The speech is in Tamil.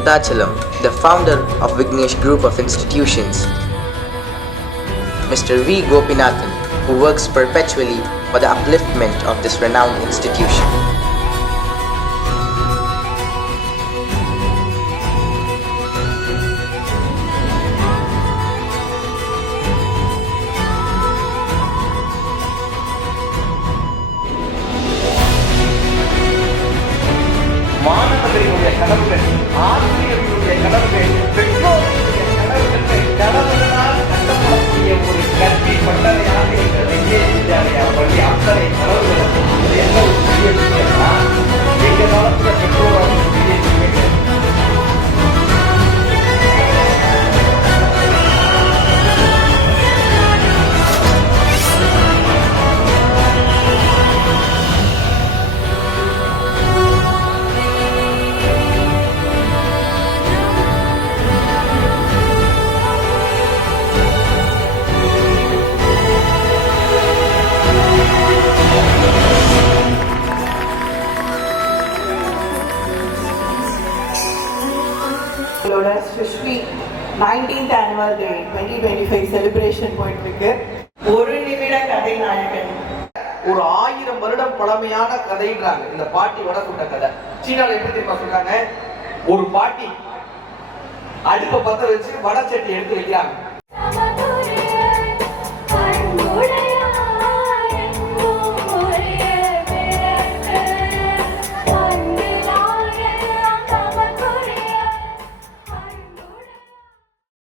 Virudhachalam, the founder of Vignesh Group of Institutions. Mr. V. Gopinathan, who works perpetually for the upliftment of this renowned institution. மாணவர்களுடைய கனவுகள், ஆசிரியர்களுடைய கனவுகள், பெற்றோர்களுடைய கனவுகள் கனவுகளால் கட்டப்படக்கூடிய ஒரு கல்வி பட்டறையாக எங்கள் விஜய் வித்யாலயா பள்ளி அத்தனை கனவுகளும் என்ன ஒரு பெரிய விஷயம்னா எங்க காலத்துல பெற்றோராக பெரிய விஷயங்கள். Sri 19th annual day 2025 celebration போயிட்டு இருக்கு. ஒரு நிமிட கதை நாயகன். ஒரு 1000 வருடம் பழமையான கதைன்றாங்க இந்த பாட்டி வடை சுட்ட கதை. சீனால எப்படி தெரியுமா சொல்றாங்க? ஒரு பாட்டி அடுப்பை பத்த வச்சு வடை சட்டி எடுத்து வைக்கிறாங்க.